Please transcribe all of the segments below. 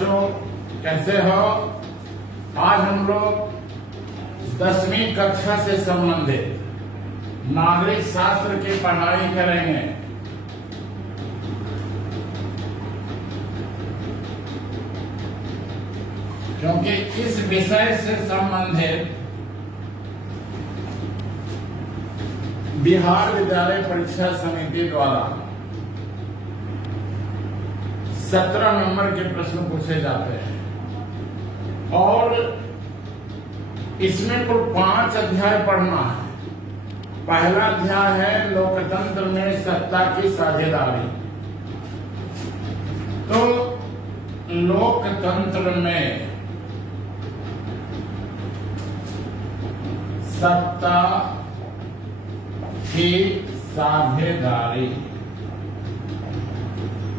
बच्चों कैसे हो? आज हम लोग 10वीं कक्षा से संबंधित नागरिक शास्त्र की पढ़ाई करेंगे। क्योंकि इस विषय से संबंधित बिहार विद्यालय परीक्षा समिति द्वारा 17 नंबर के प्रश्न पूछे जाते हैं और इसमें कुल 5 अध्याय पढ़ना है। पहला अध्याय है लोकतंत्र में सत्ता की साझेदारी। तो लोकतंत्र में सत्ता की साझेदारी,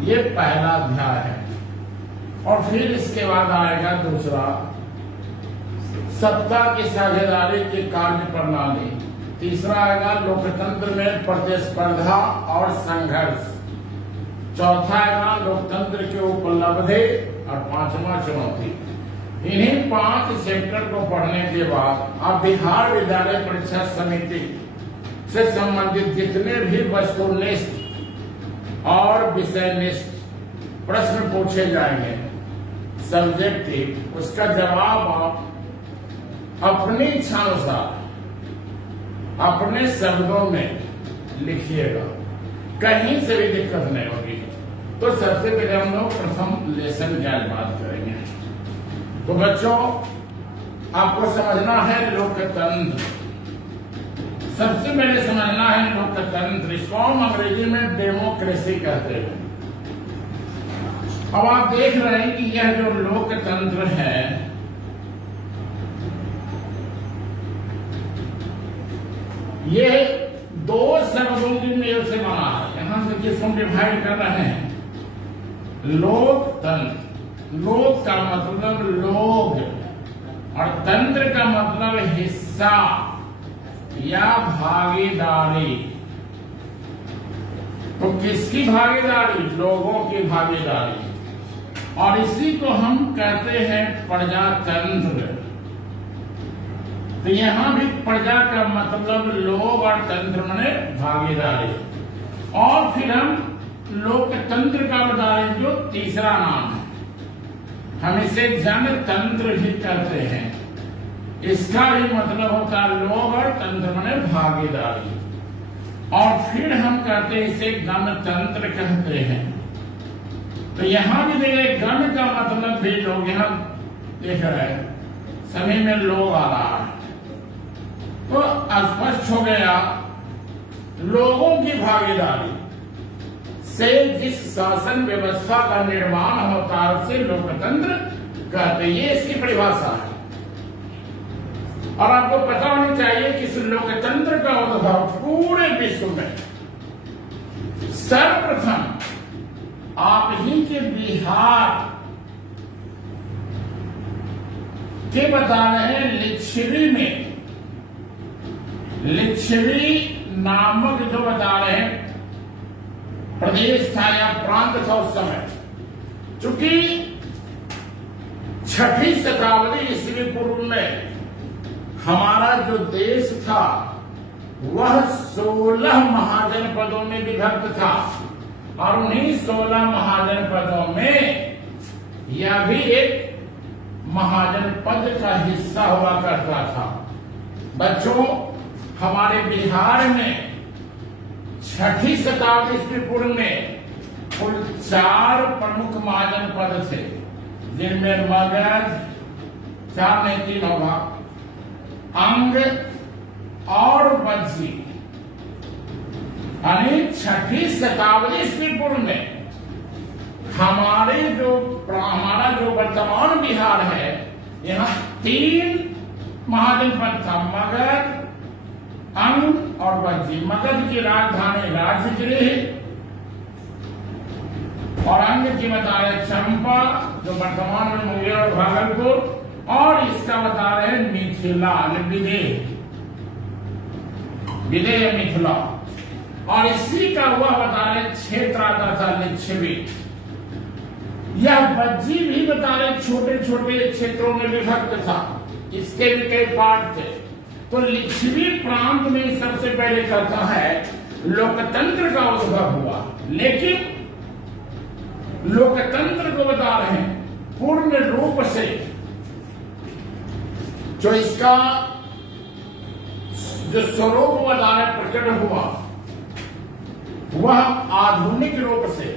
ये पहला अध्याय है। और फिर इसके बाद आएगा दूसरा, सत्ता की साझेदारी की कार्य प्रणाली। तीसरा आएगा लोकतंत्र में प्रतिस्पर्धा और संघर्ष। चौथा आएगा लोकतंत्र की उपलब्धि और 5वां चुनौती। इन्हीं 5 चैप्टर को पढ़ने के बाद अब बिहार विद्यालय परीक्षा समिति से संबंधित जितने भी वस्तुनिष्ठ और विषयनिष्ठ प्रश्न पूछे जाएंगे सब्जेक्टिव, उसका जवाब आप अपनी इच्छानुसार अपने शब्दों में लिखिएगा, कहीं से भी दिक्कत नहीं होगी। तो सबसे पहले हम लोग प्रथम लेसन की आज बात करेंगे। तो बच्चों, आपको समझना है लोकतंत्र। सबसे पहले समझना है लोकतंत्र, इसको हम अंग्रेजी में डेमोक्रेसी कहते हैं। अब आप देख रहे हैं कि यह जो लोकतंत्र है, ये 2 शब्दों की मेल से बना है। यहां से किसको डिवाइड कर रहे हैं? लोकतंत्र, लोक का मतलब लोग और तंत्र का मतलब हिस्सा या भागीदारी। तो किसकी भागीदारी? लोगों की भागीदारी। और इसी को हम कहते हैं प्रजातंत्र। तो यहां भी प्रजा का मतलब लोग और तंत्र माने भागीदारी। और फिर हम लोकतंत्र का बता रहे हैं जो तीसरा नाम है, हम इसे जनतंत्र भी कहते हैं। इसका भी मतलब होता है लोग और तंत्र माने भागीदारी। और फिर हम कहते हैं इसे गणतंत्र कहते हैं। तो यहां भी देखिए गण का मतलब भी लोग, यहां देख रहे हैं सभी में लोग आ रहा है। तो स्पष्ट हो गया लोगों की भागीदारी से जिस शासन व्यवस्था का निर्माण होता है उसे लोकतंत्र कहते हैं। ये इसकी परिभाषा है। और आपको पता होनी चाहिए कि इस लोकतंत्र का उद्भव पूरे विश्व में सर्वप्रथम आप ही के बिहार के बता रहे हैं लिच्छवी में, लिच्छवी नामक जो बता रहे हैं प्रदेश था या प्रांत था उस समय। चूंकि 6वीं शताब्दी ईस्वी पूर्व में हमारा जो देश था वह 16 महाजनपदों में विभक्त था। और उन्हीं 16 महाजनपदों में यह भी एक महाजनपद का हिस्सा हुआ करता था। बच्चों, हमारे बिहार में 6वीं शताब्दी ईस्वी पूर्व में कुल 4 प्रमुख महाजनपद थे, जिनमें मगध, 4 नहीं 3 होगा, अंग और बज्जी। यानी 6वीं शताब्दी ईस्वी पूर्व में हमारा जो वर्तमान बिहार है, यहाँ 3 महाजनपद था, मगध, अंग और बज्जी। मगध की राजधानी राजगृह और अंग की बता रहे चंपा, जो वर्तमान में मुंगेर और भागलपुर, और इसका बता रहे मिथिला, विदेह मिथिला। और इसी का हुआ बता रहे क्षेत्र आता था लिच्छवी। यह बज्जी भी बता रहे छोटे छोटे क्षेत्रों में विभक्त था, इसके भी कई पार्ट थे। तो लिच्छवी प्रांत में सबसे पहले कहता है लोकतंत्र का उद्भव हुआ, लेकिन लोकतंत्र को बता रहे हैं पूर्ण रूप से जो इसका जो स्वरूप बता रहे प्रकट हुआ वह आधुनिक रूप से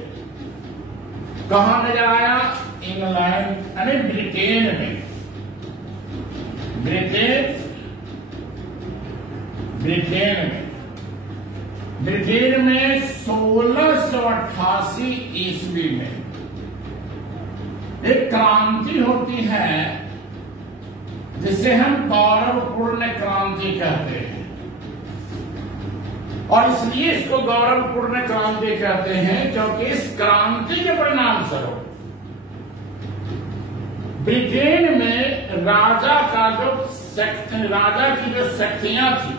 कहां नजर आया? इंग्लैंड यानी ब्रिटेन में। ब्रिटेन में 1688 ईस्वी में एक क्रांति होती है जिसे हम गौरवपूर्ण क्रांति कहते हैं, और इसलिए इसको गौरवपूर्ण क्रांति कहते हैं क्योंकि इस क्रांति के परिणाम स्वरूप ब्रिटेन में राजा की जो शक्तियां थी,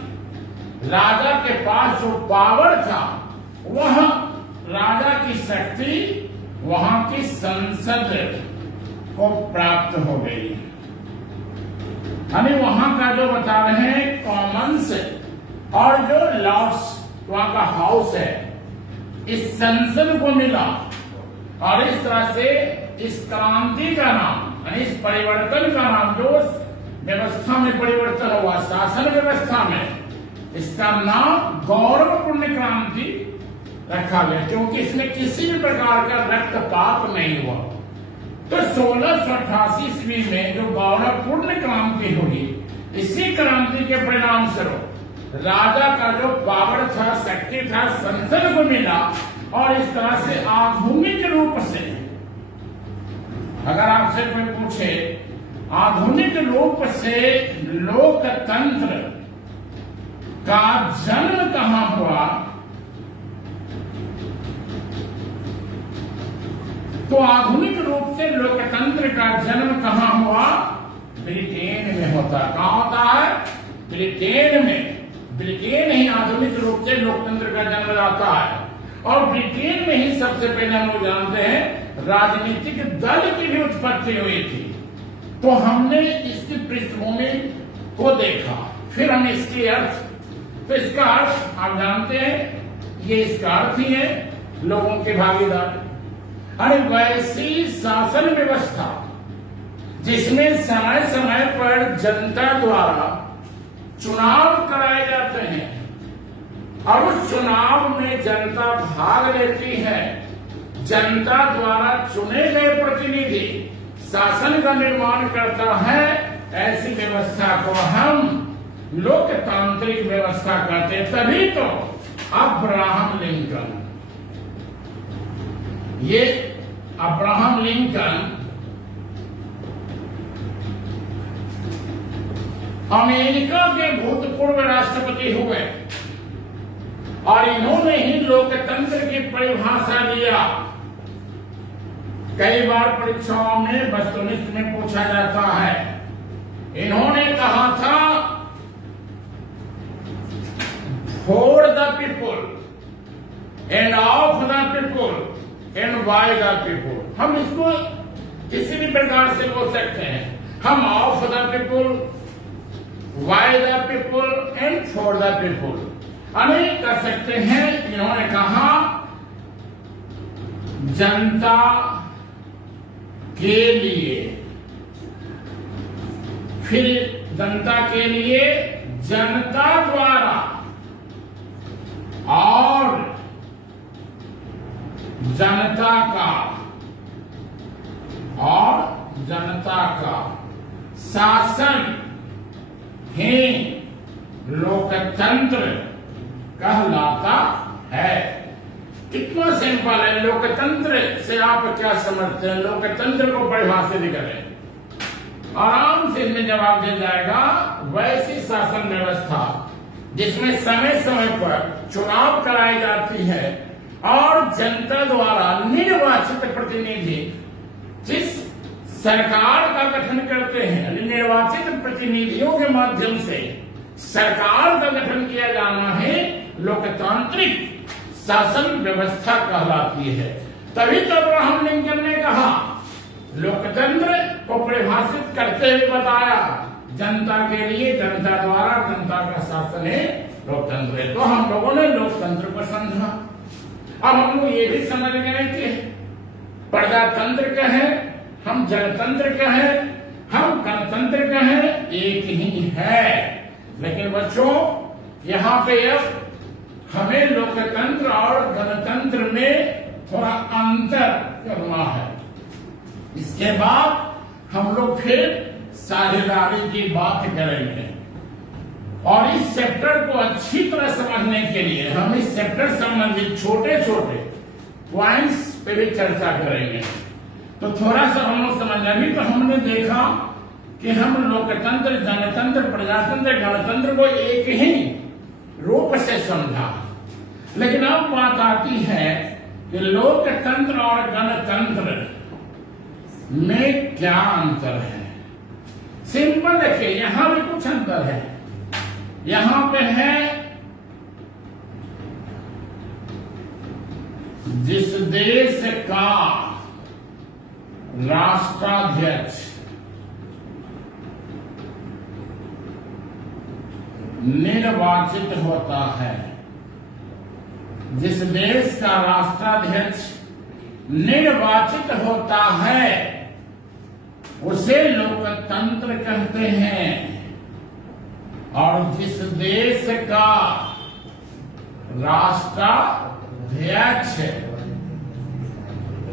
राजा के पास जो पावर था, वह राजा की शक्ति वहां की संसद को प्राप्त हो गई। हमें वहां का जो बता रहे हैं कॉमन्स और जो लॉर्ड्स वहां का हाउस है, इस संसद को मिला, और इस तरह से इस क्रांति का नाम, इस परिवर्तन का नाम, जो व्यवस्था में परिवर्तन हुआ, शासन व्यवस्था में, इसका नाम गौरवपूर्ण क्रांति रखा गया, क्योंकि इसमें किसी भी प्रकार का रक्तपात नहीं हुआ। तो 1688 ईस्वी में जो गौरवपूर्ण क्रांति हुई, इसी क्रांति के परिणाम स्वरूप राजा का जो पावर था, शक्ति था, संसद को मिला, और इस तरह से आधुनिक रूप से, अगर आपसे कोई पूछे आधुनिक रूप से लोकतंत्र का जन्म कहां हुआ, तो आधुनिक रूप से लोकतंत्र का जन्म कहां हुआ? ब्रिटेन में होता। कहां होता है? ब्रिटेन में। ब्रिटेन ही आधुनिक रूप से लोकतंत्र का जन्म लाता है, और ब्रिटेन में ही सबसे पहले हम लोग जानते हैं राजनीतिक दल की भी उत्पत्ति हुई थी। तो हमने इसकी पृष्ठभूमि को देखा, फिर हम इसके अर्थ, तो इसका अर्थ आप जानते हैं, ये इसका अर्थ ही है लोगों के भागीदार। अरे वैसी शासन व्यवस्था जिसमें समय समय पर जनता द्वारा चुनाव कराए जाते हैं, और उस चुनाव में जनता भाग लेती है, जनता द्वारा चुने गए प्रतिनिधि शासन का निर्माण करता है, ऐसी व्यवस्था को हम लोकतांत्रिक व्यवस्था कहते हैं। तभी तो अब्राहम लिंकन, ये अब्राहम लिंकन अमेरिका के भूतपूर्व राष्ट्रपति हुए, और इन्होंने ही लोकतंत्र की परिभाषा दिया। कई बार परीक्षाओं में वस्तुनिष्ठ में पूछा जाता है, इन्होंने कहा था for the people end of the people and by the people. हम इसको किसी भी प्रकार से बोल सकते हैं, हम of the people, by the people and for the people अनेक कर सकते हैं। इन्होंने कहा जनता के लिए, फिर जनता के लिए, जनता द्वारा, और जनता का, और जनता का शासन ही लोकतंत्र कहलाता है। कितना सिंपल है। लोकतंत्र से आप क्या समझते हैं? लोकतंत्र को परिभाषित करें, आराम से इनमें जवाब दे जाएगा। वैसी शासन व्यवस्था जिसमें समय समय पर चुनाव कराई जाती है, और जनता द्वारा निर्वाचित प्रतिनिधि जिस सरकार का गठन करते हैं, निर्वाचित प्रतिनिधियों के माध्यम से सरकार का गठन किया जाना है, लोकतांत्रिक शासन व्यवस्था कहलाती है। तभी तो अब्राहम लिंकन ने कहा लोकतंत्र को परिभाषित करते हुए बताया, जनता के लिए, जनता द्वारा, जनता का शासन है लोकतंत्र है। तो हम लोगों ने लोकतंत्र को समझा। अब हम लोग ये भी समझ गए कि प्रजातंत्र कहे, हम जनतंत्र कहे, हम गणतंत्र कहे, एक ही है। लेकिन बच्चों, यहाँ पे अब हमें लोकतंत्र और गणतंत्र में थोड़ा अंतर करना है। इसके बाद हम लोग फिर साझेदारी की बात करेंगे। और इस चैप्टर को अच्छी तरह समझने के लिए हम इस चैप्टर संबंधित छोटे छोटे पॉइंट्स पे भी चर्चा करेंगे। तो थोड़ा सा हम लोग समझना भी, तो हमने देखा कि हम लोकतंत्र, जनतंत्र, प्रजातंत्र, गणतंत्र को एक ही रूप से समझा। लेकिन अब बात आती है कि लोकतंत्र और गणतंत्र में क्या अंतर है। सिंपल देखिए, यहां भी कुछ अंतर है। यहां पे है जिस देश का राष्ट्राध्यक्ष निर्वाचित होता है, जिस देश का राष्ट्राध्यक्ष निर्वाचित होता है उसे लोकतंत्र कहते हैं। और जिस देश का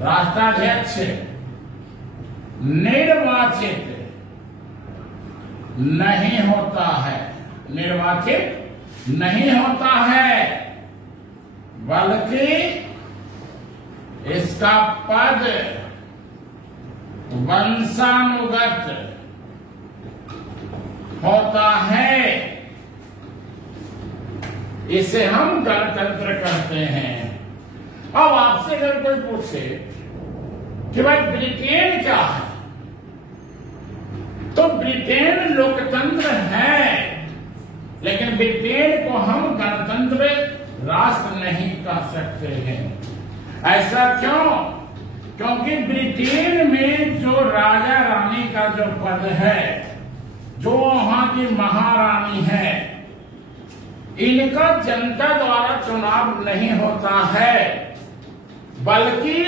राष्ट्राध्यक्ष निर्वाचित नहीं होता है, निर्वाचित नहीं होता है, बल्कि इसका पद वंशानुगत होता है, इसे हम गणतंत्र कहते हैं। अब आपसे अगर कोई पूछे कि भाई ब्रिटेन क्या है, तो ब्रिटेन लोकतंत्र है, लेकिन ब्रिटेन को हम गणतंत्र राष्ट्र नहीं कह सकते हैं। ऐसा क्यों? क्योंकि ब्रिटेन में जो राजा रानी का जो पद है, जो वहां की महारानी है, इनका जनता द्वारा चुनाव नहीं होता है, बल्कि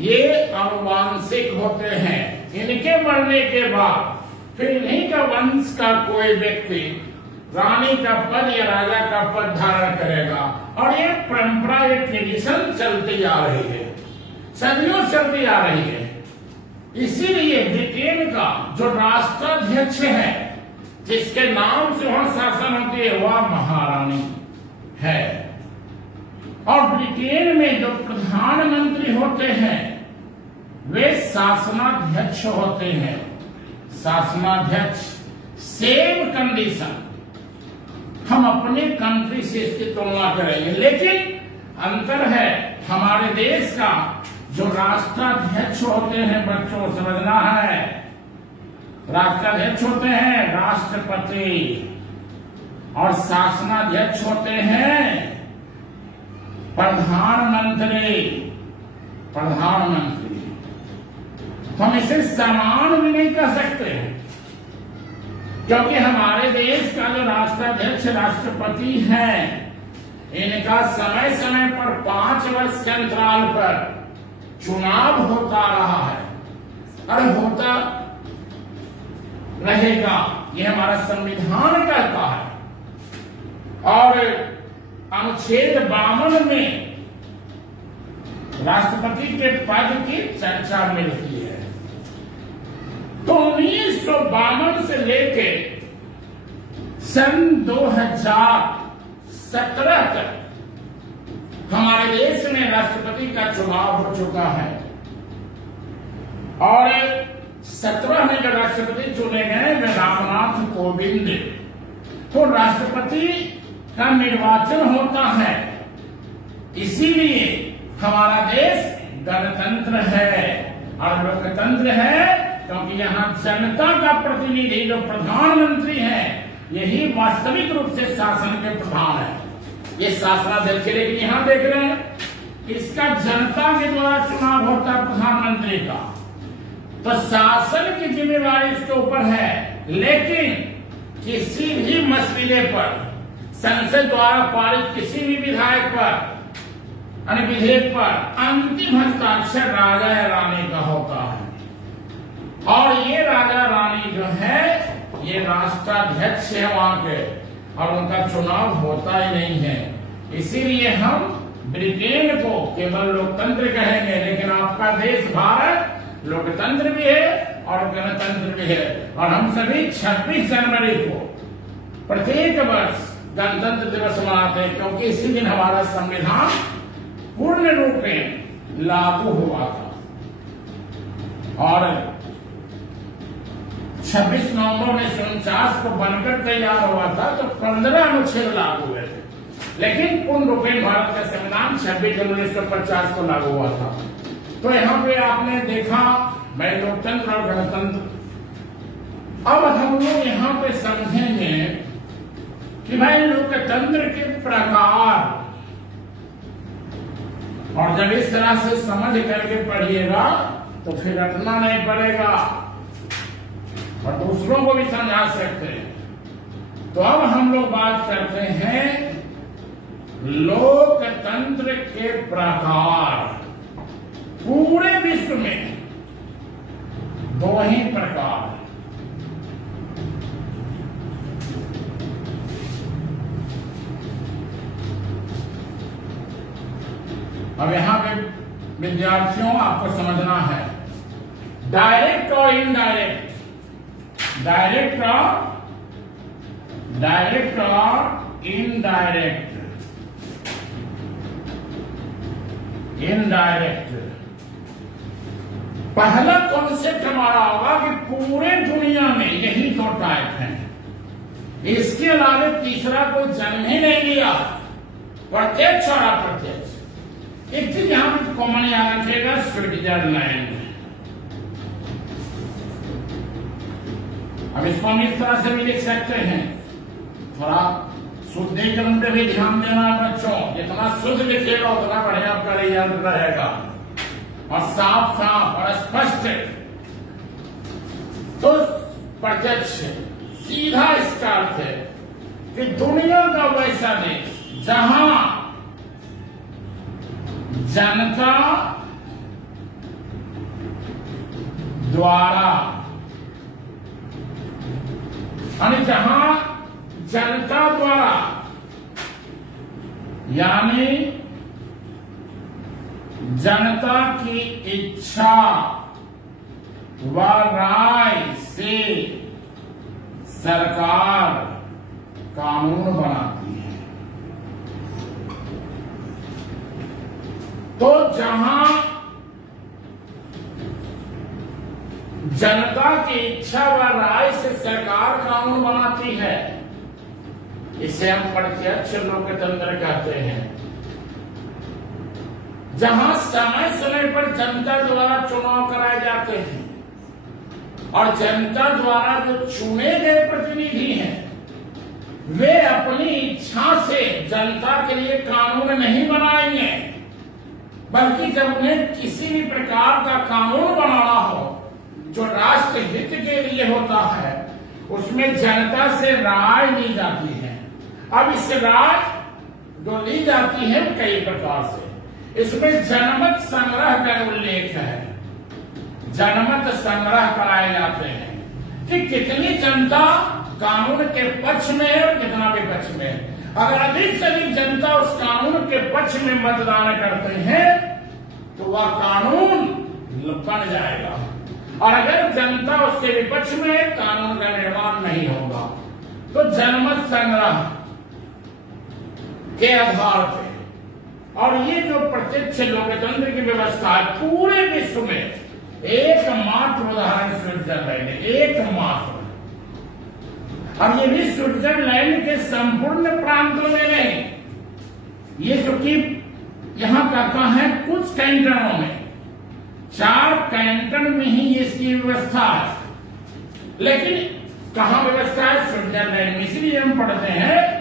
ये आनुवांशिक होते हैं। इनके मरने के बाद फिर इन्हीं का वंश का कोई व्यक्ति रानी का पद या राजा का पद धारण करेगा। और ये परंपरा, ये ट्रेडिशन चलती आ रही है, सदियों चलती आ रही है। इसीलिए ब्रिटेन का जो राष्ट्राध्यक्ष है, जिसके नाम से वहां शासन होती है, वह महारानी है। और ब्रिटेन में जो प्रधानमंत्री होते हैं वे शासनाध्यक्ष होते हैं। शासनाध्यक्ष, सेम कंडीशन, हम अपने कंट्री से इसकी तुलना करेंगे, लेकिन अंतर है। हमारे देश का जो राष्ट्राध्यक्ष होते हैं, बच्चों समझना है, राष्ट्राध्यक्ष होते हैं राष्ट्रपति, और शासनाध्यक्ष होते हैं प्रधानमंत्री। तो हम इसे समान भी नहीं कह सकते, क्योंकि हमारे देश का जो राष्ट्राध्यक्ष, राष्ट्रपति है, इनका समय समय पर 5 वर्ष के अंतराल पर चुनाव होता रहा है, अरे होता रहेगा, ये हमारा संविधान कहता है। और अनुच्छेद 52 में राष्ट्रपति के पद की चर्चा मिलती है। तो 1952 से लेके सन 2017 तक हमारे देश में राष्ट्रपति का चुनाव हो चुका है। और 17 में जो राष्ट्रपति चुने गए वे रामनाथ कोविंद। तो राष्ट्रपति का निर्वाचन होता है, इसीलिए हमारा देश गणतंत्र है और लोकतंत्र है, क्योंकि यहाँ जनता का प्रतिनिधि जो प्रधानमंत्री है, यही वास्तविक रूप से शासन के प्रधान है। ये शासनाध्यक्ष, लेकिन यहाँ देख रहे हैं इसका जनता के द्वारा चुनाव होता है प्रधानमंत्री का, तो शासन की जिम्मेवारी इसके ऊपर है, लेकिन किसी भी मसले पर संसद द्वारा पारित किसी भी विधायक पर विधेयक पर अंतिम हस्ताक्षर राजा या रानी का होता है। और ये राजा रानी जो है ये राष्ट्राध्यक्ष है वहां के, और उनका चुनाव होता ही नहीं है। इसीलिए हम ब्रिटेन को केवल लोकतंत्र कहेंगे, लेकिन आपका देश भारत लोकतंत्र भी है और गणतंत्र भी है। और हम सभी 26 जनवरी को प्रत्येक वर्ष गणतंत्र दिवस मनाते हैं, क्योंकि इसी दिन हमारा संविधान पूर्ण रूप में लागू हुआ था। और 26 नवंबर 1949 को बनकर तैयार हुआ था, तो 15 अनुच्छेद लागू हुए थे, लेकिन पूर्ण रूप में भारत का संविधान 26 जनवरी 1950 को लागू हुआ था। तो यहाँ पे आपने देखा मैं लोकतंत्र और गणतंत्र। अब हम लोग यहाँ पे समझेंगे कि भाई लोकतंत्र के प्रकार, और जब इस तरह से समझ करके पढ़िएगा तो फिर रटना नहीं पड़ेगा और दूसरों को भी समझा सकते हैं। तो अब हम लोग बात करते हैं लोकतंत्र के प्रकार। पूरे विश्व में 2 ही प्रकार। अब यहां पे विद्यार्थियों आपको समझना है डायरेक्ट और इनडायरेक्ट। डायरेक्ट और इनडायरेक्ट। पहला कॉन्सेप्ट हमारा होगा कि पूरे दुनिया में यही 2 टाइप हैं, इसके अलावा तीसरा कोई जन्म ही नहीं लिया, प्रत्यक्ष और अप्रत्यक्ष। एक चीज यहां पर कॉमन याद रखिएगा, स्विट्जरलैंड। अब इसको हम इस तरह से भी लिख सकते हैं, थोड़ा शुद्धिकरण पे भी ध्यान देना है बच्चों। जितना शुद्ध लिखिएगा उतना बढ़िया आपका रिजल्ट रहेगा, और साफ साफ और स्पष्ट। तो प्रत्यक्ष सीधा इसका अर्थ है कि दुनिया का वैसा देश जहां जनता द्वारा, यानी जहां जनता द्वारा, यानी जनता की इच्छा व राय से सरकार कानून बनाती है। तो जहां जनता की इच्छा व राय से सरकार कानून बनाती है, इसे हम प्रत्यक्ष लोकतंत्र कहते हैं। जहां समय समय पर जनता द्वारा चुनाव कराए जाते हैं और जनता द्वारा जो चुने गए प्रतिनिधि हैं वे अपनी इच्छा से जनता के लिए कानून नहीं बनाएंगे, बल्कि जब उन्हें किसी भी प्रकार का कानून बनाना हो जो राष्ट्र हित के लिए होता है, उसमें जनता से राय ली जाती है। अब इस राय जो ली जाती है कई प्रकार से, इसमें जनमत संग्रह का उल्लेख है। जनमत संग्रह कराए जाते हैं कि कितनी जनता कानून के पक्ष में है और कितना विपक्ष में है। अगर अधिक से अधिक जनता उस कानून के पक्ष में मतदान करते हैं तो वह कानून बन जाएगा, और अगर जनता उसके विपक्ष में है कानून का निर्माण नहीं होगा। तो जनमत संग्रह के आधार पर, और ये जो प्रत्यक्ष लोकतंत्र की व्यवस्था है पूरे विश्व में एकमात्र उदाहरण स्विट्जरलैंड है, एकमात्र। अब ये भी स्विट्जरलैंड के संपूर्ण प्रांतों में नहीं, ये चूंकि यहां कहता है कुछ कैंटनों में, 4 कैंटन में ही इसकी व्यवस्था है, लेकिन कहां व्यवस्था है? स्विट्जरलैंड में। इसलिए हम पढ़ते हैं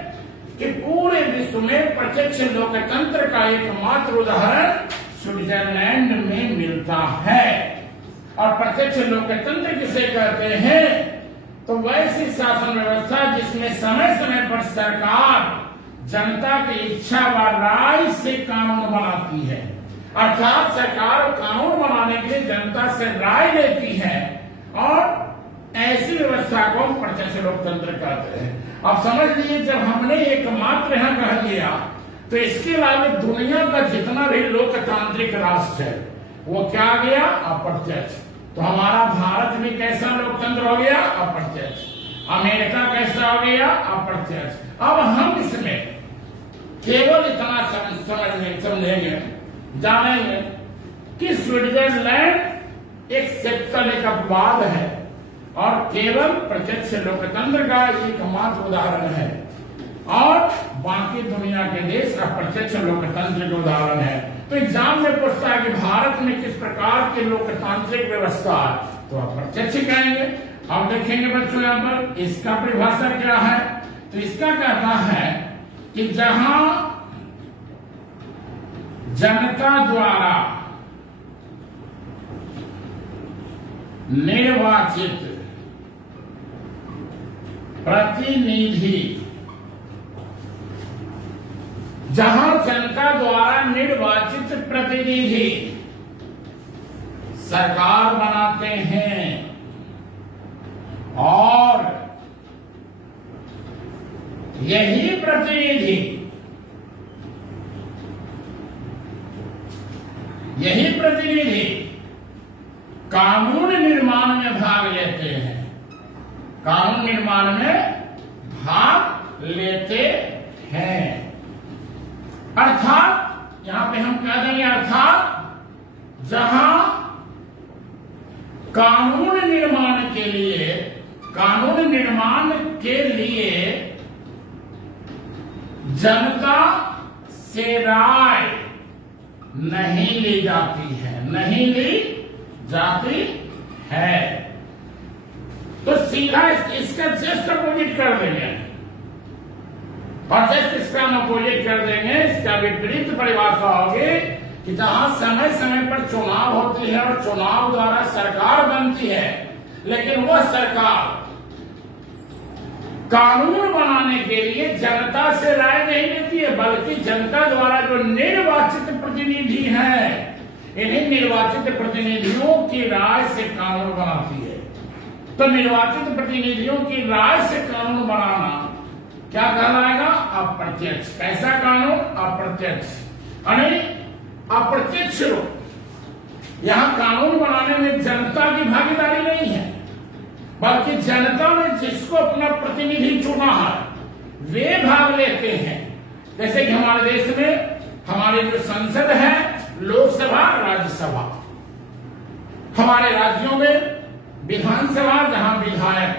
कि पूरे विश्व में प्रत्यक्ष लोकतंत्र का एकमात्र उदाहरण स्विट्जरलैंड में मिलता है। और प्रत्यक्ष लोकतंत्र किसे कहते हैं? तो वैसी शासन व्यवस्था जिसमें समय समय पर सरकार जनता की इच्छा व राय से कानून बनाती है, अर्थात सरकार कानून बनाने के लिए जनता से राय लेती है, और ऐसी व्यवस्था को हम प्रत्यक्ष लोकतंत्र कहते हैं। अब समझ लीजिए, जब हमने एकमात्र यहां कह लिया तो इसके अलावा दुनिया का जितना भी लोकतांत्रिक राष्ट्र है वो क्या आ गया? अप्रत्यक्ष। तो हमारा भारत भी कैसा लोकतंत्र हो गया? अप्रत्यक्ष। अमेरिका कैसा हो गया? अप्रत्यक्ष। अब हम इसमें केवल इतना समझेंगे, जानेंगे कि स्विट्जरलैंड एक सेक्टर, एक अपवाद है और केवल प्रत्यक्ष लोकतंत्र का एकमात्र उदाहरण है, और बाकी दुनिया के देश अप्रत्यक्ष लोकतंत्र के उदाहरण है। तो एग्जाम में पूछता है कि भारत में किस प्रकार की लोकतांत्रिक व्यवस्था है, तो अप्रत्यक्ष कहेंगे। अब देखेंगे बच्चों, यहां पर इसका परिभाषा क्या है? तो इसका कहना है कि जहां जनता द्वारा निर्वाचित प्रतिनिधि, जहां जनता द्वारा निर्वाचित प्रतिनिधि सरकार बनाते हैं और यही प्रतिनिधि कानून निर्माण में भाग लेते हैं, कानून निर्माण में भाग लेते हैं। अर्थात यहां पे हम कह देंगे, अर्थात जहां कानून निर्माण के लिए जनता से राय नहीं ली जाती है, तो सीधा इसका जस्ट अपोजिट कर देंगे, और जस्ट इसका अपोजिट कर देंगे, इसका विपरीत परिभाषा होगी कि जहां समय समय पर चुनाव होती है और चुनाव द्वारा सरकार बनती है, लेकिन वह सरकार कानून बनाने के लिए जनता से राय नहीं लेती है, बल्कि जनता द्वारा जो निर्वाचित प्रतिनिधि हैं, इन्हीं निर्वाचित प्रतिनिधियों की राय से कानून बनाती है। तो निर्वाचित प्रतिनिधियों की राय से कानून बनाना क्या कहलाएगा? अप्रत्यक्ष। कैसा कानून? अप्रत्यक्ष। यानी अप्रत्यक्ष रूप। यहां कानून बनाने में जनता की भागीदारी नहीं है, बल्कि जनता ने जिसको अपना प्रतिनिधि चुना है वे भाग लेते हैं। जैसे कि हमारे देश में हमारी जो संसद है, लोकसभा, राज्यसभा, हमारे राज्यों में विधानसभा, जहां विधायक,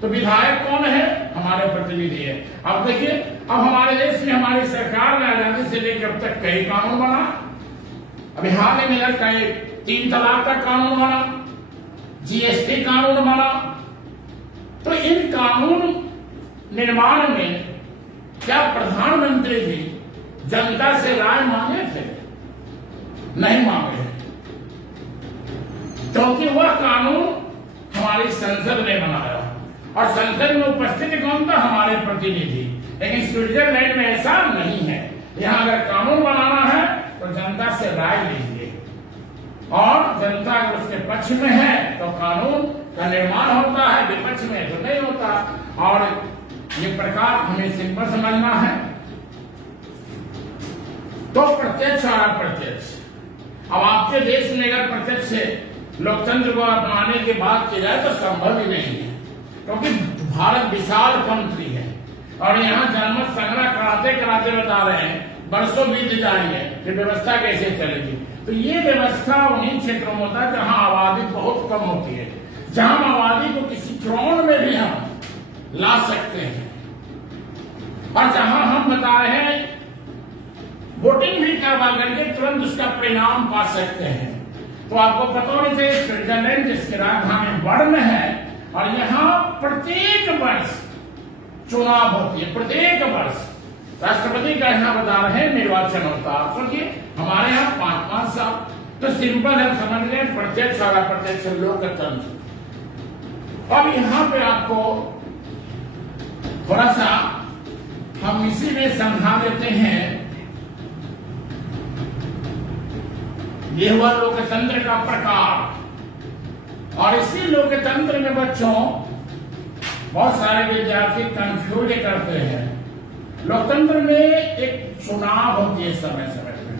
तो विधायक कौन है? हमारे प्रतिनिधि है। अब देखिए, अब हमारे देश में हमारी सरकार में आजादी से लेकर अब तक कई कानून बना, अभी हाल ही में कई 3 तलाक का कानून बना, जीएसटी कानून बना। तो इन कानून निर्माण में क्या प्रधानमंत्री जी जनता से राय मांगे थे? नहीं मांगे, क्योंकि वह कानून हमारी संसद ने बनाया, और संसद में उपस्थित कौन था? हमारे प्रतिनिधि। लेकिन स्विट्जरलैंड में ऐसा नहीं है। यहां अगर कानून बनाना है तो जनता से राय लीजिए, और जनता अगर उसके पक्ष में है तो कानून का निर्माण होता है, विपक्ष में तो नहीं होता। और ये प्रकार हमें सिंपल समझना है। तो प्रत्यक्ष और अप्रत्यक्ष। अब आपके देश में अगर प्रत्यक्ष लोकतंत्र को अपनाने की बात की जाए तो संभव ही नहीं है, क्योंकि भारत विशाल कंट्री है, और यहाँ जनमत संग्रह कराते कराते बता रहे हैं वर्षों बीत जाएंगे, ये व्यवस्था कैसे चलेगी। तो ये व्यवस्था उन्हीं क्षेत्रों में होता है जहां आबादी बहुत कम होती है, जहां आबादी को किसी चुनाव में भी हम ला सकते हैं, और जहां हम बता रहे हैं वोटिंग भी करवा करके तुरंत उसका परिणाम पा सकते हैं। तो आपको पता होना चाहिए, स्विट्जरलैंड जिसकी राजधानी बर्न है, और यहाँ प्रत्येक वर्ष चुनाव होती है, प्रत्येक वर्ष राष्ट्रपति का यहाँ बता रहे हैं निर्वाचन होता है। सोचिए, हमारे यहाँ 5-5 साल, तो सिंपल है, समझ गए, प्रत्यक्ष और अप्रत्यक्ष लोकतंत्र। अब यहां पे आपको थोड़ा सा हम इसी में समझा देते हैं। ये हुआ लोकतंत्र का प्रकार, और इसी लोकतंत्र में बच्चों बहुत सारे विद्यार्थी कंफ्यूज करते हैं। लोकतंत्र में एक चुनाव होती है समय समय पे,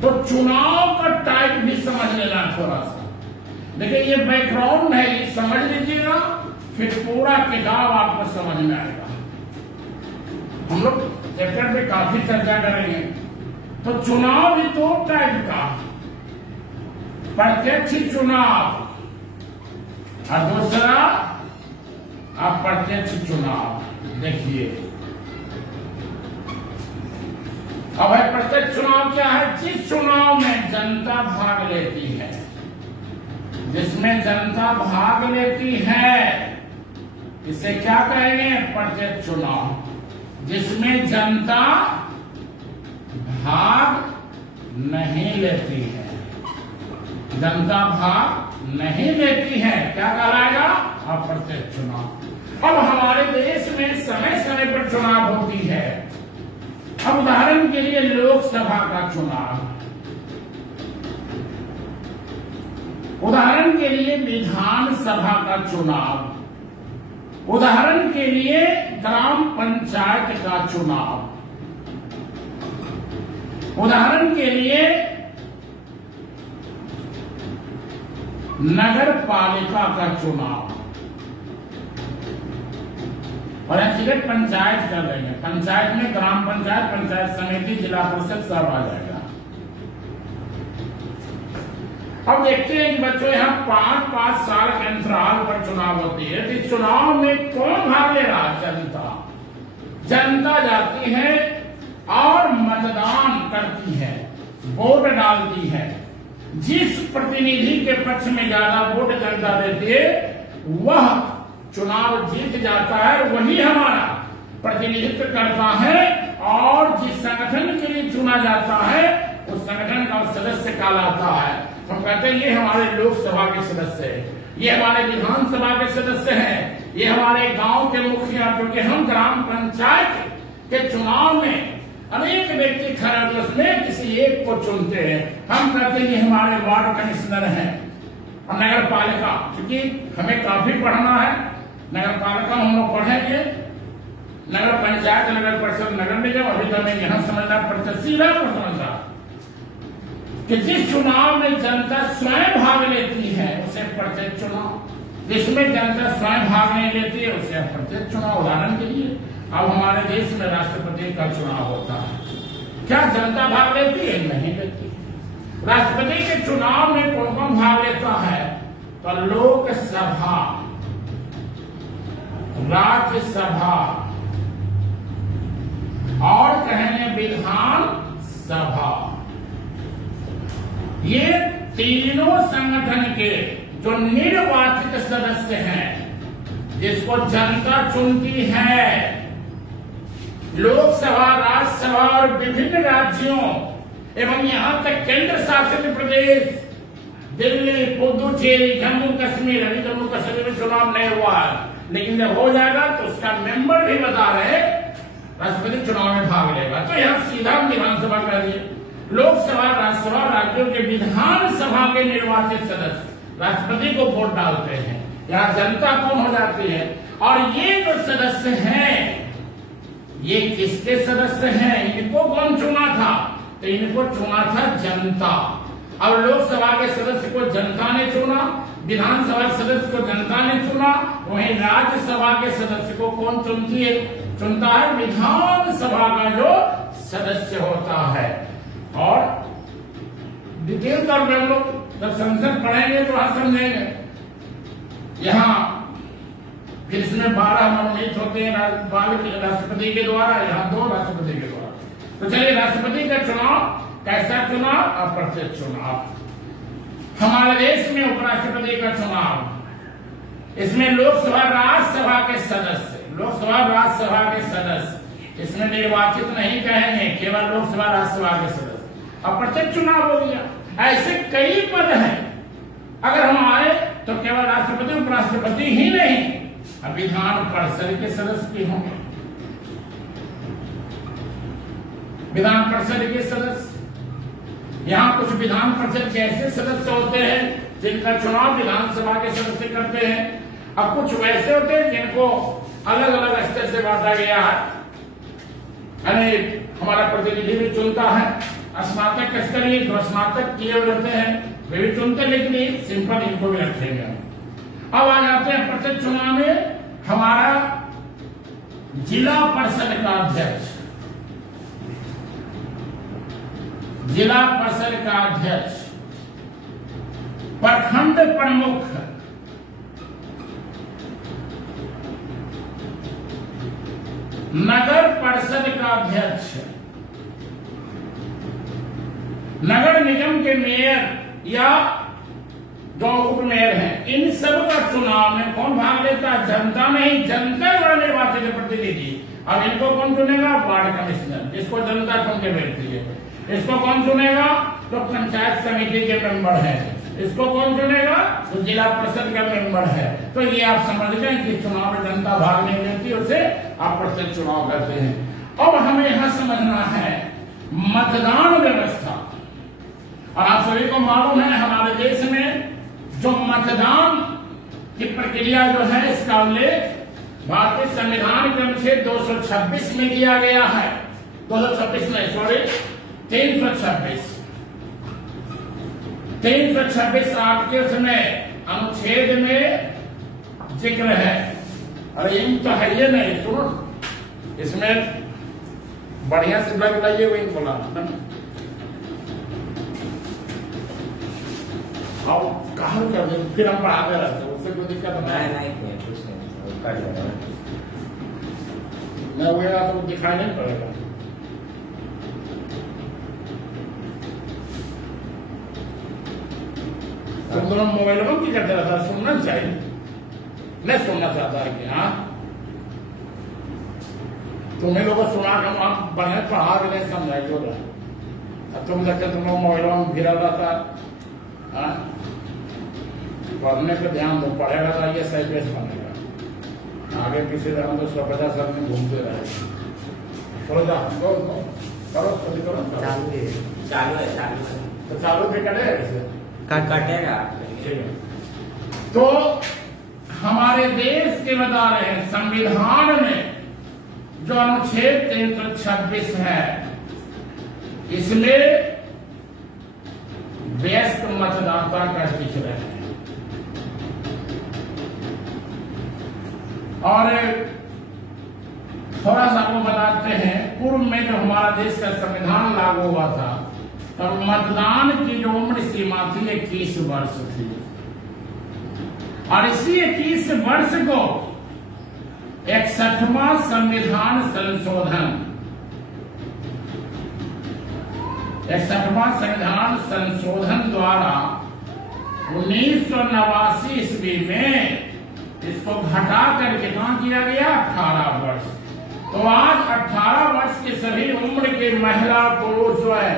तो चुनाव का टाइप भी समझ लेना थोड़ा सा। देखिए ये बैकग्राउंड है, ये समझ लीजिएगा, फिर पूरा किताब आपको समझ में आएगा। हम लोग चैप्टर पे काफी चर्चा करेंगे। तो चुनाव भी दो टाइप का, प्रत्यक्ष चुनाव और दूसरा अप्रत्यक्ष चुनाव। देखिए अब है प्रत्यक्ष चुनाव क्या है? जिस चुनाव में जनता भाग लेती है, जिसमें जनता भाग लेती है, इसे क्या कहेंगे? प्रत्यक्ष चुनाव। जिसमें जनता भाग नहीं लेती है, जनता भाग नहीं लेती है, क्या कहलाएगा? अप्रत्यक्ष चुनाव। अब हमारे देश में समय समय पर चुनाव होती है। अब उदाहरण के लिए लोकसभा का चुनाव, उदाहरण के लिए विधानसभा का चुनाव, उदाहरण के लिए ग्राम पंचायत का चुनाव, उदाहरण के लिए नगर पालिका का चुनाव, और ऐसे पंचायत कर देंगे। पंचायत में ग्राम पंचायत, पंचायत समिति, जिला परिषद सब आ जाएगा। अब देखते हैं कि बच्चों यहाँ 5-5 साल के अंतराल पर चुनाव होती है। तो इस चुनाव में कौन भाग ले रहा? जनता। जनता जाती है और मतदान करती है, वोट डालती है। जिस प्रतिनिधि के पक्ष में ज्यादा वोट जनता देती है वह चुनाव जीत जाता है, वही हमारा प्रतिनिधित्व करता है। और जिस संगठन के लिए चुना जाता है उस संगठन का सदस्य कहलाता है। हम कहते हैं ये हमारे लोकसभा के सदस्य है, ये हमारे विधानसभा के सदस्य हैं, ये हमारे गांव के मुखिया, क्योंकि हम ग्राम पंचायत के चुनाव में अनेक व्यक्ति खड़े होते उसमें किसी एक को चुनते हैं। हम कहते हैं ये हमारे वार्ड कमिश्नर हैं। और नगर पालिका, क्योंकि हमें काफी पढ़ना है, नगर पालिका हम लोग पढ़ेंगे, नगर पंचायत, नगर परिषद, नगर निगम, अभी तो हमें यहां समझना पड़ता, सीधा पर समझना कि जिस चुनाव में जनता स्वयं भाग लेती है उसे प्रत्यक्ष चुनाव, जिसमें जनता स्वयं भाग नहीं लेती है उसे अप्रत्यक्ष चुनाव। उदाहरण के लिए अब हमारे देश में राष्ट्रपति का चुनाव होता है, क्या जनता भाग लेती है? नहीं लेती है। राष्ट्रपति के चुनाव में कौन कौन भाग लेता है? तो लोकसभा, राज्यसभा और कहेंगे विधानसभा, ये तीनों संगठन के जो निर्वाचित सदस्य हैं, जिसको जनता चुनती है। लोकसभा, राज्यसभा और विभिन्न राज्यों एवं यहां तक केंद्र शासित प्रदेश दिल्ली, पुदुचेरी, जम्मू कश्मीर, अभी जम्मू कश्मीर में चुनाव नहीं हुआ है, लेकिन जब हो जाएगा तो उसका मेंबर भी बता रहे राष्ट्रपति चुनाव में भाग लेगा। तो यहां सीधा विधानसभा कर दिए। लोकसभा, राज्यसभा, राज्यों के विधानसभा के निर्वाचित सदस्य राष्ट्रपति को वोट डालते हैं। यहाँ जनता कौन हो जाती है? और ये जो सदस्य हैं, ये किसके सदस्य हैं? इनको कौन चुना था? तो इनको चुना था जनता। अब लोकसभा के सदस्य को जनता ने चुना, विधानसभा सदस्य को जनता ने चुना, वहीं राज्यसभा के सदस्य को कौन चुनता है? विधानसभा का जो सदस्य होता है। और डिटेल तौर पर हम लोग जब संसद पढ़ेंगे तो आज समझेंगे। यहाँ फिर इसमें 12 मनोनीत होते हैं राष्ट्रपति के द्वारा, यहाँ 2 राष्ट्रपति के द्वारा। तो चलिए राष्ट्रपति का चुनाव कैसा चुनाव? अप्रत्यक्ष चुनाव। हमारे देश में उपराष्ट्रपति का चुनाव, इसमें लोकसभा, राज्यसभा के सदस्य, लोकसभा, राज्यसभा के सदस्य, इसमें निर्वाचित नहीं कहेंगे, केवल लोकसभा, राज्यसभा के सदस्य। अप्रत्यक्ष चुनाव हो गया। ऐसे कई पद हैं, अगर हम आए तो केवल राष्ट्रपति उपराष्ट्रपति ही नहीं, विधान परिषद के सदस्य भी होंगे। विधान परिषद के सदस्य, यहाँ कुछ विधान परिषद के ऐसे सदस्य होते हैं जिनका चुनाव विधानसभा के सदस्य करते हैं, अब कुछ वैसे होते हैं जिनको अलग अलग स्तर से बांटा गया है, यानी हमारा प्रतिनिधि भी चुनता है, स्नातक स्तरीय जो स्नातक किए हुए रहते हैं वे भी चुनते, लेकिन सिंपल इनको भी रखेंगे। अब आ जाते हैं प्रत्यक्ष चुनाव में हमारा जिला परिषद का अध्यक्ष, जिला परिषद का अध्यक्ष, प्रखंड प्रमुख, नगर परिषद का अध्यक्ष, नगर निगम के मेयर या जो उप मेयर हैं, इन सब का चुनाव में कौन भाग लेता है? जनता नहीं, जनता द्वारा निर्वाचित प्रतिनिधि। अब इनको कौन चुनेगा? वार्ड कमिश्नर, जिसको जनता चुन के भेजती है। इसको कौन चुनेगा? तो पंचायत समिति के मेंबर है। इसको कौन चुनेगा? तो जिला परिषद का मेंबर है। तो ये आप समझ गए कि चुनाव में जनता भाग नहीं लेती, उसे अप्रत्यक्ष चुनाव कहते हैं। अब हमें यहां समझना है मतदान व्यवस्था, और आप सभी को मालूम है हमारे देश में जो मतदान की प्रक्रिया जो है, इसका उल्लेख भारतीय संविधान के अनुच्छेद 226 में किया गया है। 226 में, सॉरी 326 आपके उसमें अनुच्छेद में जिक्र है। अरे इन तो है ये नहीं, सुनो, इसमें बढ़िया से बताइए वही बोला। कहा कर दे, फिर हम पढ़ाते रहते हैं, उससे कोई दिक्कत नहीं। मैं हुआ तो दिखाई नहीं पड़ेगा। तुम दोनों मोबाइल में क्या करते रहता? सुनना चाहिए, नहीं सुनना चाहता है कि हाँ तुम्हें लोगों को सुना कर आप बढ़िया पढ़ा भी नहीं समझाइए हो रहा। तुम देखते तुम लोग मोबाइल में भिड़ा रहता है, पढ़ने पे ध्यान दो, पढ़ेगा तो ये सही बेस बनेगा। आगे किसी तरह तो 150 साल में घूमते रहे। करो जा, करो करो करो, चालू है तो चालू भी करेगा इसे, काटेगा। तो हमारे देश के बता रहे हैं संविधान में जो अनुच्छेद 326 है, इसमें वयस्क मतदाता का जिक्र है। और थोड़ा सा आपको बताते हैं, पूर्व में जो हमारा देश का संविधान लागू हुआ था तब मतदान की जो उम्र सीमा थी 21 वर्ष थी, और इसी 21 वर्ष को 61वां संविधान संशोधन, 61वां संविधान संशोधन द्वारा 1989 ईस्वी में इसको घटा कर कितना किया गया? 18 वर्ष। तो आज 18 वर्ष के सभी उम्र के महिला पुरुष जो है,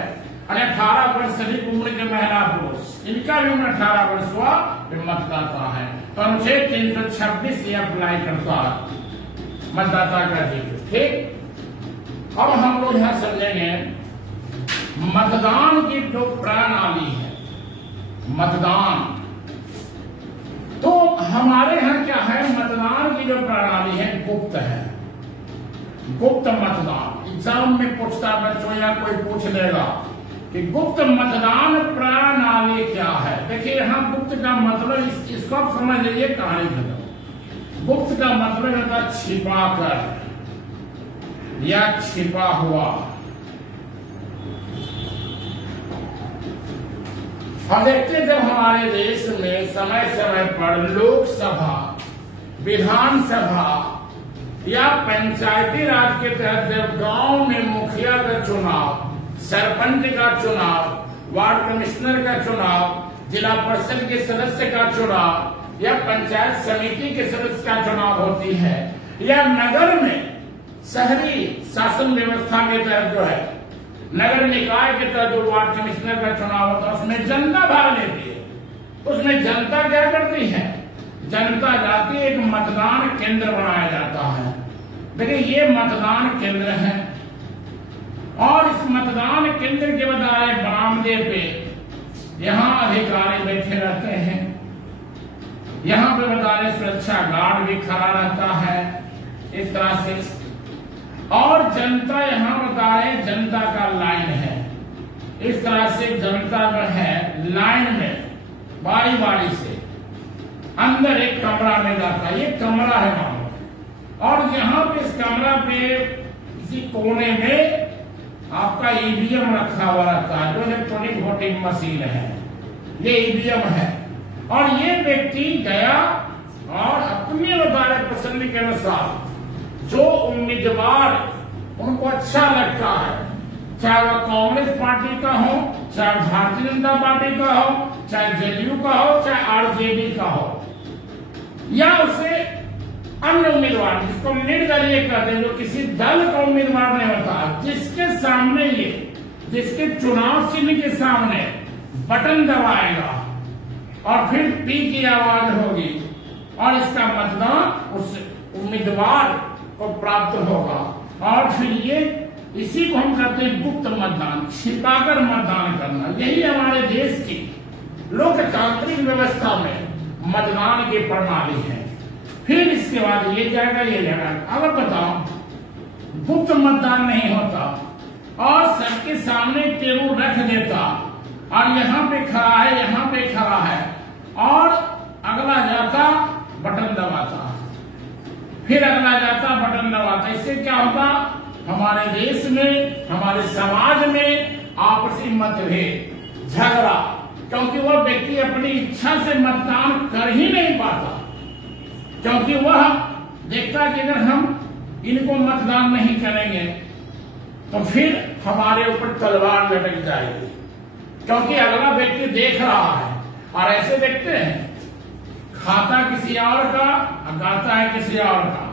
18 वर्ष सभी उम्र के महिला पुरुष, इनका भी उम्र 18 वर्ष हुआ, वे मतदाता है। तो अनुच्छेद 326 ये अप्लाई करता है मतदाता का जिक्र। ठीक, अब हम लोग यहां समझेंगे मतदान की जो प्रणाली है, मतदान तो हमारे यहाँ क्या है, मतदान की जो प्रणाली है गुप्त है, गुप्त मतदान। एग्जाम में पूछता बच्चों या कोई पूछ लेगा कि गुप्त मतदान प्रणाली क्या है। देखिए यहाँ गुप्त का मतलब इसको आप समझ लीजिए, कहानी खत्म। गुप्त का मतलब होता छिपा कर या छिपा हुआ। हम देखते हैं जब हमारे देश में समय समय पर लोकसभा, विधानसभा या पंचायती राज के तहत जब गांव में मुखिया का चुनाव, सरपंच का चुनाव, वार्ड कमिश्नर का चुनाव, जिला परिषद के सदस्य का चुनाव या पंचायत समिति के सदस्य का चुनाव होती है, या नगर में शहरी शासन व्यवस्था के तहत जो है नगर निकाय के तहत जो वार्ड कमिश्नर का चुनाव होता है उसमें जनता भाग लेती है। उसमें जनता क्या करती है, जनता जाती है, एक मतदान केंद्र बनाया जाता है। देखिए ये मतदान केंद्र है और इस मतदान केंद्र के बजाय बरामदे पे यहाँ अधिकारी बैठे रहते हैं। यहाँ पे बता सुरक्षा गार्ड भी खड़ा रहता है इस तरह से। और जनता यहाँ बताए जनता का लाइन है, इस तरह से जनता जो है लाइन में बारी बारी से अंदर एक कमरा में जाता है। ये कमरा है मानो, और यहाँ पे इस कमरा पे किसी कोने में आपका ईवीएम रखा हुआ रहता है, जो इलेक्ट्रॉनिक वोटिंग मशीन है, ये ईवीएम है। और ये व्यक्ति गया और अपने बताए पसंद के अनुसार जो उम्मीदवार उनको अच्छा लगता है, चाहे वह कांग्रेस पार्टी का हो, चाहे भारतीय जनता पार्टी का हो, चाहे जेडीयू का हो, चाहे आरजेडी का हो, या उसे अन्य उम्मीदवार जिसको निर्दलीय कहते हैं, जो किसी दल का उम्मीदवार नहीं होता, जिसके सामने ये, जिसके चुनाव चिन्ह के सामने बटन दबाएगा और फिर पी की आवाज होगी और इसका मतदान उस उम्मीदवार को प्राप्त होगा। और फिर ये इसी को हम कहते हैं गुप्त मतदान, छिपाकर मतदान करना। यही हमारे देश की लोकतांत्रिक व्यवस्था में मतदान की प्रणाली है। फिर इसके बाद ये जाएगा, ये जाएगा। अगर बताओ गुप्त मतदान नहीं होता और सबके सामने टेबल रख देता और यहाँ पे खड़ा है, यहाँ पे खड़ा है, और अगला जाता बटन दबाता, फिर अगला जाता बटन दबाता, इससे क्या होता, हमारे देश में, हमारे समाज में आपसी मतभेद, झगड़ा, क्योंकि वह व्यक्ति अपनी इच्छा से मतदान कर ही नहीं पाता, क्योंकि वह देखता कि अगर हम इनको मतदान नहीं करेंगे तो फिर हमारे ऊपर तलवार लटक जाएगी, क्योंकि अगला व्यक्ति देख रहा है। और ऐसे देखते हैं, खाता किसी और का, गाता है किसी और का।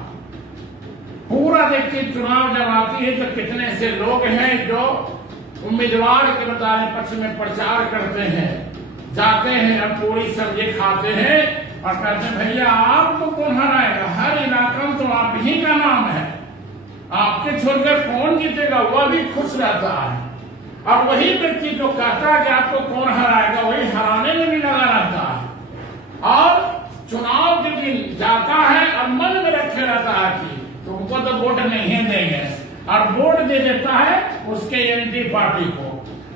पूरा देखिए चुनाव जब आती है तो कितने ऐसे लोग हैं जो उम्मीदवार के बताने पक्ष में प्रचार करते हैं, जाते हैं और पूरी सब्जी खाते हैं और कहते हैं भैया आपको कौन हराएगा, हर इलाका में तो आप ही का नाम है, आपके छोड़कर कौन जीतेगा, वह भी खुश रहता है। और वही व्यक्ति जो कहता है कि आपको कौन हराएगा, वही हराने में भी लगा रहता है। और चुनाव के दिन जाता है और मन में रखे रहता है कि तुमको तो वोट नहीं देंगे, और वोट दे देता है उसके एंटी पार्टी को,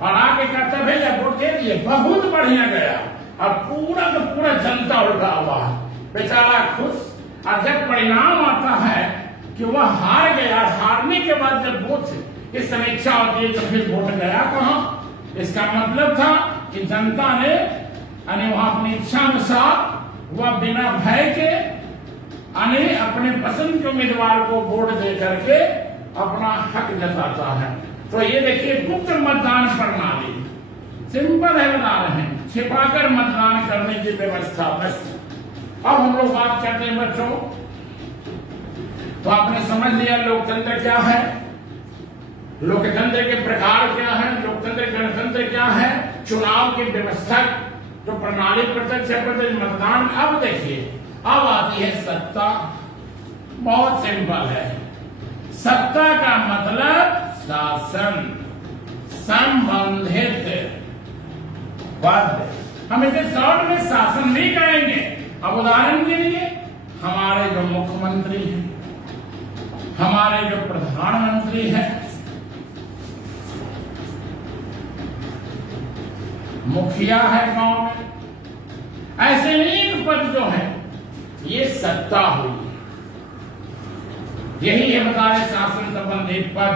और आके कहता है भैया वोट दे दिए, बहुत बढ़िया गया, और पूरा का पूरा जनता उल्टा हुआ है, बेचारा खुश। और जब परिणाम आता है कि वह हार गया, हारने के बाद जब वोट की समीक्षा होती है तो फिर वोट गया कहाँ। इसका मतलब था कि जनता ने वहां अपनी इच्छा अनुसार वह बिना भय के अपने पसंद के उम्मीदवार को वोट दे करके अपना हक जताता है। तो ये देखिए गुप्त मतदान प्रणाली, सिंपल है, बता रहे हैं, छिपाकर मतदान करने की व्यवस्था। बस अब हम लोग बात करते हैं बच्चों, तो आपने समझ लिया लोकतंत्र क्या है, लोकतंत्र के प्रकार क्या है, लोकतंत्र गणतंत्र क्या है, चुनाव की व्यवस्था जो प्रणाली प्रत्यक्ष मतदान। अब देखिए अब आती है सत्ता। बहुत सिंपल है, सत्ता का मतलब शासन, संबंधित पद। हम इसे शॉर्ट में शासन नहीं कहेंगे। अब उदाहरण के लिए हमारे जो मुख्यमंत्री हैं, हमारे जो प्रधानमंत्री हैं, मुखिया है गांव में, ऐसे अनेक पद जो है ये सत्ता हुई। यही है बता रहे शासन संबंधित पद।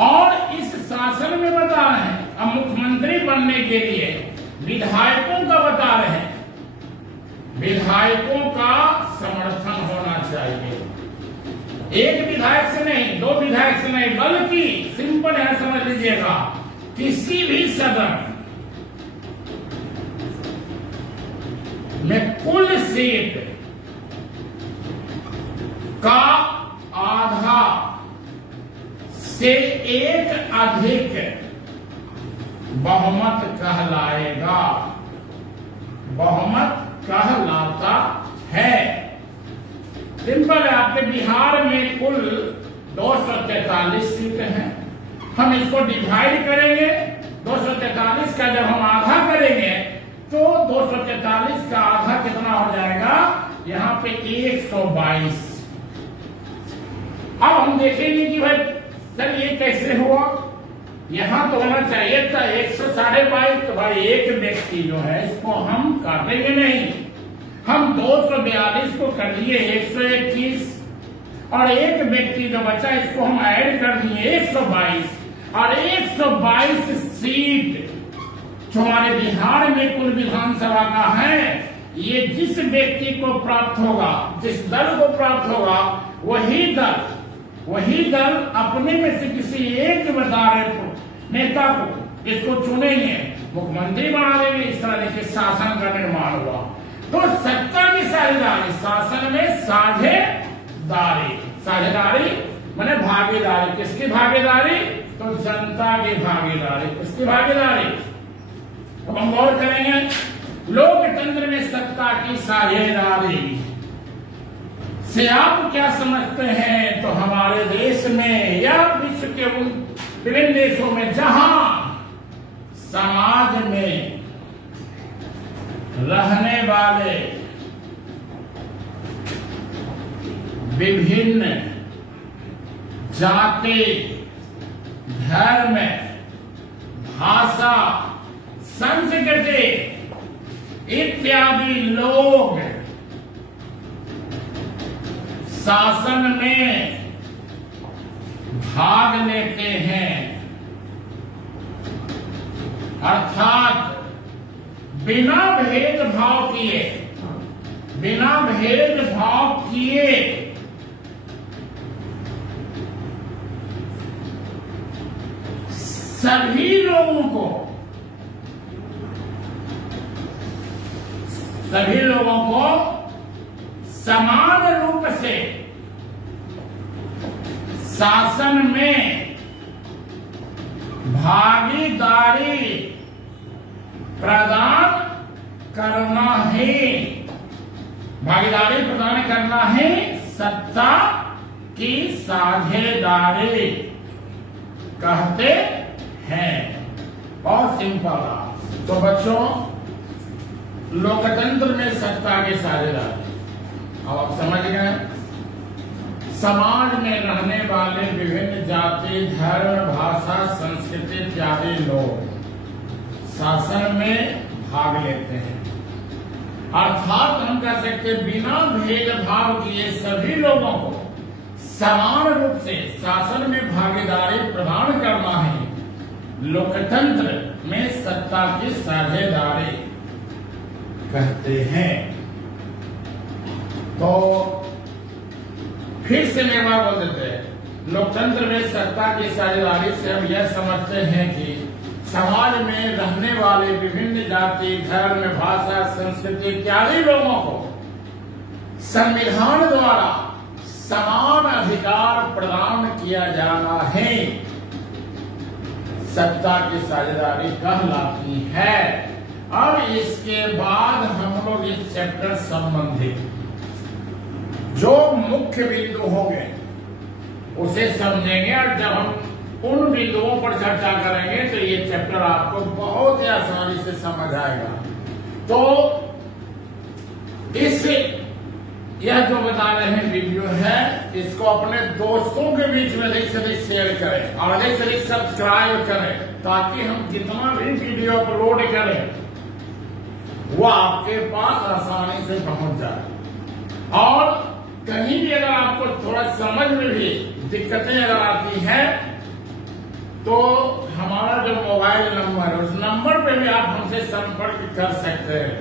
और इस शासन में बता रहे हैं अब मुख्यमंत्री बनने के लिए विधायकों का बता रहे हैं, विधायकों का समर्थन होना चाहिए। एक विधायक से नहीं, दो विधायक से नहीं, बल्कि सिंपल है, समझ लीजिएगा, किसी भी सदन में कुल सीट का आधा से एक अधिक बहुमत कहलाएगा, बहुमत कहलाता है। सिंपल है, आपके बिहार में कुल 243 सीटें हैं। हम इसको डिवाइड करेंगे, 243 का जब हम आधा करेंगे तो 243 का आधा कितना हो जाएगा, यहाँ पे 122। अब हम देखेंगे कि भाई सर ये कैसे हुआ, यहां तो होना चाहिए था 122, तो भाई एक व्यक्ति जो है इसको हम काटेंगे नहीं, हम 242 को कर लिए 121 और एक व्यक्ति जो बचा इसको हम ऐड कर दिए 122 और 122 सीट जो हमारे बिहार में कुल विधानसभा का है, ये जिस व्यक्ति को प्राप्त होगा, जिस दल को प्राप्त होगा, वही दल अपने में से किसी एक नेता को इसको चुनेंगे, मुख्यमंत्री बना देंगे। इस तरह के शासन का निर्माण हुआ। तो सत्ता की साझेदारी, शासन में साझेदारी, साझेदारी माने भागीदारी। किसकी भागीदारी, तो जनता की भागीदारी। किसकी भागीदारी, तो हम गौर करेंगे लोकतंत्र में सत्ता की साझेदारी से आप क्या समझते हैं। तो हमारे देश में या विश्व के उन विभिन्न देशों में जहां समाज में रहने वाले विभिन्न जाति, धर्म, भाषा, संस्कृति इत्यादि लोग शासन में भाग लेते हैं, अर्थात बिना भेदभाव किए सभी लोगों को समान रूप से शासन में भागीदारी प्रदान करना है सत्ता की साझेदारी कहते हैं। बहुत सिंपल। तो बच्चों, लोकतंत्र में सत्ता की साझेदारी, अब आप समझ गए। समाज में रहने वाले विभिन्न जाति, धर्म, भाषा, संस्कृति इत्यादि लोग शासन में भाग लेते हैं, अर्थात हम कह सकते बिना भेदभाव किए सभी लोगों को समान रूप से शासन में भागीदारी प्रदान करना है। लोकतंत्र में सत्ता की साझेदारी कहते हैं। तो फिर से मैं बात बोल देते हैं, लोकतंत्र में सत्ता की साझेदारी से हम यह समझते हैं कि समाज में रहने वाले विभिन्न जाति, धर्म, भाषा, संस्कृति इत्यादि लोगों को संविधान द्वारा समान अधिकार प्रदान किया जाना है, सत्ता की साझेदारी कहलाती है। अब इसके बाद हम लोग इस चैप्टर संबंधित जो मुख्य बिंदु होंगे उसे समझेंगे, और जब हम उन बिंदुओं पर चर्चा करेंगे तो ये चैप्टर आपको बहुत ही आसानी से समझ आएगा। तो यह जो बता रहे हैं वीडियो है, इसको अपने दोस्तों के बीच में अधिक से अधिक शेयर करें और अधिक से अधिक सब्सक्राइब करें, ताकि हम जितना भी वीडियो अपलोड करें वो आपके पास आसानी से पहुंच जाए। और कहीं भी अगर आपको थोड़ा समझ में भी दिक्कतें अगर आती हैं तो हमारा जो मोबाइल नंबर है उस नंबर पे भी आप हमसे संपर्क कर सकते हैं।